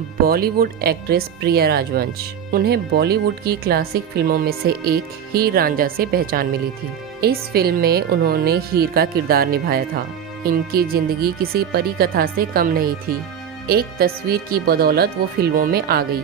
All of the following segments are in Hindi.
बॉलीवुड एक्ट्रेस प्रिया राजवंश। उन्हें बॉलीवुड की क्लासिक फिल्मों में से एक हीर रांझा से पहचान मिली थी। इस फिल्म में उन्होंने हीर का किरदार निभाया था। इनकी जिंदगी किसी परी कथा से कम नहीं थी। एक तस्वीर की बदौलत वो फिल्मों में आ गई।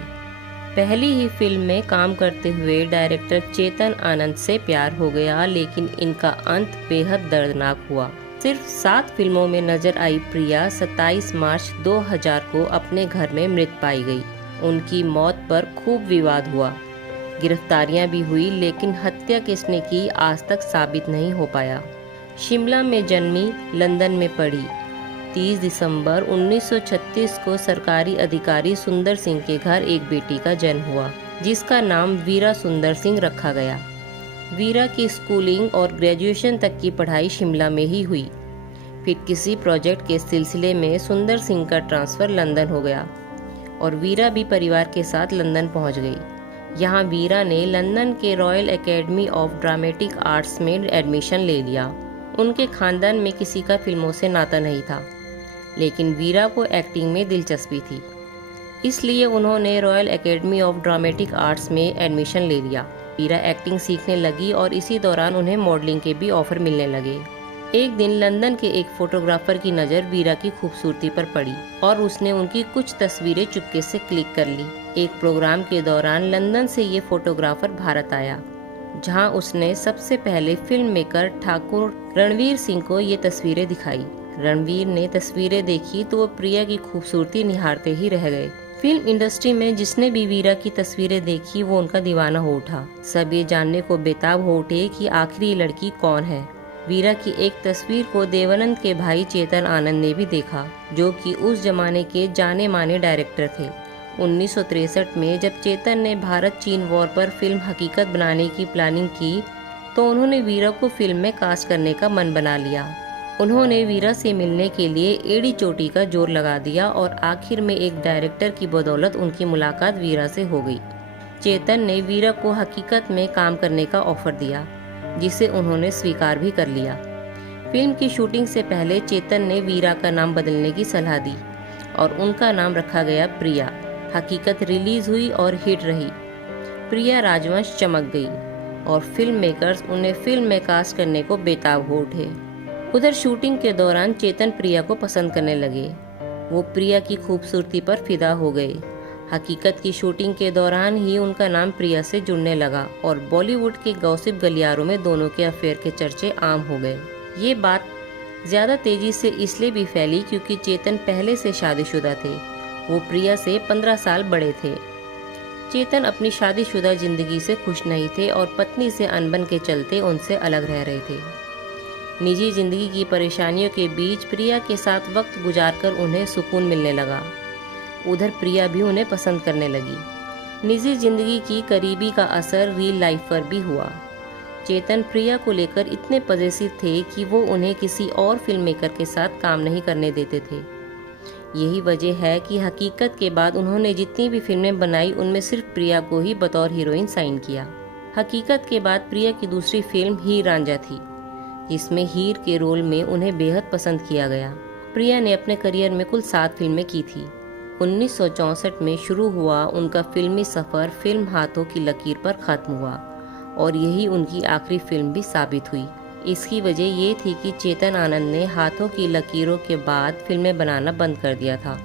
पहली ही फिल्म में काम करते हुए डायरेक्टर चेतन आनंद से प्यार हो गया, लेकिन इनका अंत बेहद दर्दनाक हुआ। सिर्फ 7 फिल्मों में नजर आई प्रिया 27 मार्च 2000 को अपने घर में मृत पाई गई। उनकी मौत पर खूब विवाद हुआ, गिरफ्तारियां भी हुई, लेकिन हत्या किसने की आज तक साबित नहीं हो पाया। शिमला में जन्मी, लंदन में पढ़ी। 30 दिसंबर 1936 को सरकारी अधिकारी सुंदर सिंह के घर एक बेटी का जन्म हुआ, जिसका नाम वीरा सुंदर सिंह रखा गया। वीरा की स्कूलिंग और ग्रेजुएशन तक की पढ़ाई शिमला में ही हुई। फिर किसी प्रोजेक्ट के सिलसिले में सुंदर सिंह का ट्रांसफ़र लंदन हो गया और वीरा भी परिवार के साथ लंदन पहुंच गई। यहाँ वीरा ने लंदन के royal academy of dramatic arts में एडमिशन ले लिया। उनके खानदान में किसी का फिल्मों से नाता नहीं था, लेकिन वीरा को एक्टिंग में दिलचस्पी थी, इसलिए उन्होंने royal academy of dramatic arts में एडमिशन ले लिया। वीरा एक्टिंग सीखने लगी और इसी दौरान उन्हें मॉडलिंग के भी ऑफर मिलने लगे। एक दिन लंदन के एक फोटोग्राफर की नज़र वीरा की खूबसूरती पर पड़ी और उसने उनकी कुछ तस्वीरें चुपके से क्लिक कर ली। एक प्रोग्राम के दौरान लंदन से ये फोटोग्राफर भारत आया, जहां उसने सबसे पहले फिल्म मेकर ठाकुर रणवीर सिंह को ये तस्वीरें दिखाई। रणवीर ने तस्वीरें देखी तो वो प्रिया की खूबसूरती निहारते ही रह गए। फिल्म इंडस्ट्री में जिसने भी वीरा की तस्वीरें देखी वो उनका दीवाना हो उठा। सब ये जानने को बेताब हो उठे कि आखिर ये लड़की कौन है। वीरा की एक तस्वीर को देवानंद के भाई चेतन आनंद ने भी देखा, जो कि उस जमाने के जाने माने डायरेक्टर थे। 1963 में जब चेतन ने भारत चीन वॉर पर फिल्म हकीकत बनाने की प्लानिंग की, तो उन्होंने वीरा को फिल्म में कास्ट करने का मन बना लिया। उन्होंने वीरा से मिलने के लिए एड़ी चोटी का जोर लगा दिया और आखिर में एक डायरेक्टर की बदौलत उनकी मुलाकात वीरा से हो गई। चेतन ने वीरा को हकीकत में काम करने का ऑफर दिया, जिसे उन्होंने स्वीकार भी कर लिया। फिल्म की शूटिंग से पहले चेतन ने वीरा का नाम बदलने की सलाह दी और उनका नाम रखा गया प्रिया। हकीकत रिलीज हुई और हिट रही। प्रिया राजवंश चमक गई और फिल्म मेकर्स उन्हें फिल्म में कास्ट करने को बेताब हो उठे। उधर शूटिंग के दौरान चेतन प्रिया को पसंद करने लगे। वो प्रिया की खूबसूरती पर फिदा हो गए। हकीकत की शूटिंग के दौरान ही उनका नाम प्रिया से जुड़ने लगा और बॉलीवुड के गॉसिप गलियारों में दोनों के अफेयर के चर्चे आम हो गए। ये बात ज़्यादा तेजी से इसलिए भी फैली क्योंकि चेतन पहले से शादीशुदा थे। वो प्रिया से 15 साल बड़े थे। चेतन अपनी शादीशुदा जिंदगी से खुश नहीं थे और पत्नी से अनबन के चलते उनसे अलग रह रहे थे। निजी जिंदगी की परेशानियों के बीच प्रिया के साथ वक्त गुजारकर उन्हें सुकून मिलने लगा। उधर प्रिया भी उन्हें पसंद करने लगी। निजी जिंदगी की करीबी का असर रियल लाइफ पर भी हुआ। चेतन प्रिया को लेकर इतने पजेसिव थे कि वो उन्हें किसी और फिल्म मेकर के साथ काम नहीं करने देते थे। यही वजह है कि हकीकत के बाद उन्होंने जितनी भी फिल्में बनाई उनमें सिर्फ प्रिया को ही बतौर हीरोइन साइन किया। हकीकत के बाद प्रिया की दूसरी फिल्म हीर रांझा थी, जिसमें हीर के रोल में उन्हें बेहद पसंद किया गया। प्रिया ने अपने करियर में कुल 7 फिल्में की थी। 1964 में शुरू हुआ उनका फिल्मी सफ़र फिल्म हाथों की लकीर पर ख़त्म हुआ और यही उनकी आखिरी फिल्म भी साबित हुई। इसकी वजह ये थी कि चेतन आनंद ने हाथों की लकीरों के बाद फिल्में बनाना बंद कर दिया था।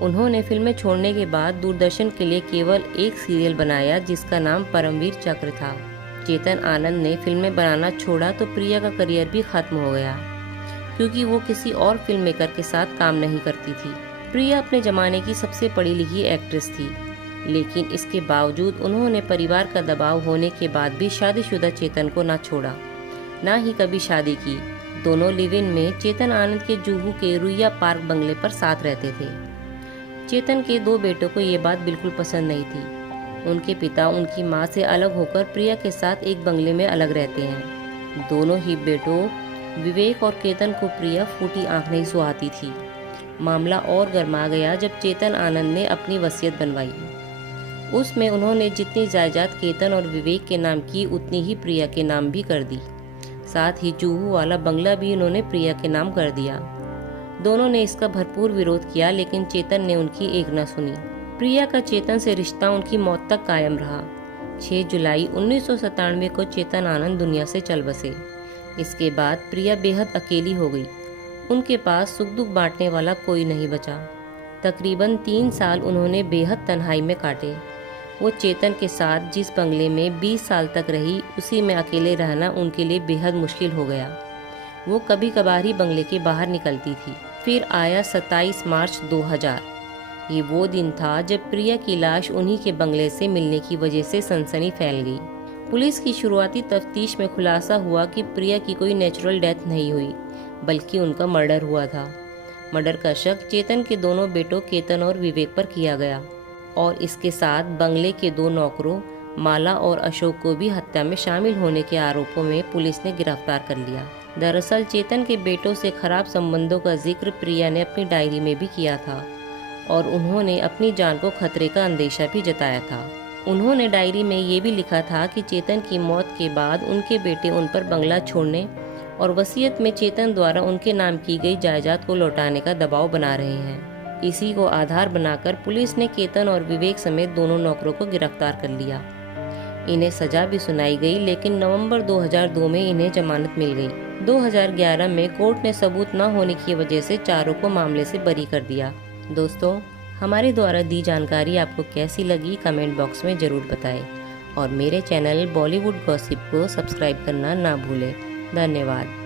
उन्होंने फिल्में छोड़ने के बाद दूरदर्शन के लिए केवल एक सीरियल बनाया, जिसका नाम परमवीर चक्र था। चेतन आनंद ने फिल्में बनाना छोड़ा तो प्रिया का करियर भी खत्म हो गया, क्योंकि वो किसी और फिल्म मेकर के साथ काम नहीं करती थी। प्रिया अपने ज़माने की सबसे पढ़ी लिखी एक्ट्रेस थी, लेकिन इसके बावजूद उन्होंने परिवार का दबाव होने के बाद भी शादीशुदा चेतन को ना छोड़ा, ना ही कभी शादी की। दोनों लिव इन में चेतन आनंद के जुहू के रुइया पार्क बंगले पर साथ रहते थे। चेतन के 2 बेटों को ये बात बिल्कुल पसंद नहीं थी। उनके पिता उनकी माँ से अलग होकर प्रिया के साथ एक बंगले में अलग रहते हैं। दोनों ही बेटों विवेक और केतन को प्रिया फूटी आंख नहीं सुहाती थी। मामला और गर्मा गया जब चेतन आनंद ने अपनी वसीयत बनवाई। उसमें उन्होंने जितनी जायदाद केतन और विवेक के नाम की, उतनी ही प्रिया के नाम भी कर दी। साथ ही जुहू वाला बंगला भी उन्होंने प्रिया के नाम कर दिया। दोनों ने इसका भरपूर विरोध किया, लेकिन चेतन ने उनकी एक न सुनी। प्रिया का चेतन से रिश्ता उनकी मौत तक कायम रहा। 6 जुलाई 1997 को चेतन आनंद दुनिया से चल बसे। इसके बाद प्रिया बेहद अकेली हो गई। उनके पास सुख दुख बांटने वाला कोई नहीं बचा। तकरीबन 3 साल उन्होंने बेहद तन्हाई में काटे। वो चेतन के साथ जिस बंगले में 20 साल तक रही, उसी में अकेले रहना उनके लिए बेहद मुश्किल हो गया। वो कभी कभार ही बंगले के बाहर निकलती थी। फिर आया 27 मार्च 2000। ये वो दिन था जब प्रिया की लाश उन्हीं के बंगले से मिलने की वजह से सनसनी फैल गई। पुलिस की शुरुआती तफ्तीश में खुलासा हुआ कि प्रिया की कोई नेचुरल डेथ नहीं हुई, बल्कि उनका मर्डर हुआ था। मर्डर का शक चेतन के दोनों बेटों केतन और विवेक पर किया गया और इसके साथ बंगले के 2 नौकरों माला और अशोक को भी हत्या में शामिल होने के आरोपों में पुलिस ने गिरफ्तार कर लिया। दरअसल चेतन के बेटों से खराब संबंधों का जिक्र प्रिया ने अपनी डायरी में भी किया था और उन्होंने अपनी जान को खतरे का अंदेशा भी जताया था। उन्होंने डायरी में ये भी लिखा था कि चेतन की मौत के बाद उनके बेटे उन पर बंगला छोड़ने और वसीयत में चेतन द्वारा उनके नाम की गई जायदाद को लौटाने का दबाव बना रहे हैं। इसी को आधार बनाकर पुलिस ने केतन और विवेक समेत दोनों नौकरों को गिरफ्तार कर लिया। इन्हें सजा भी सुनाई गई, लेकिन नवंबर 2002 में इन्हें जमानत मिल गई। 2011 में कोर्ट ने सबूत न होने की वजह से चारों को मामले से बरी कर दिया। दोस्तों, हमारे द्वारा दी जानकारी आपको कैसी लगी कमेंट बॉक्स में ज़रूर बताएं और मेरे चैनल बॉलीवुड गॉसिप को सब्सक्राइब करना ना भूलें। धन्यवाद।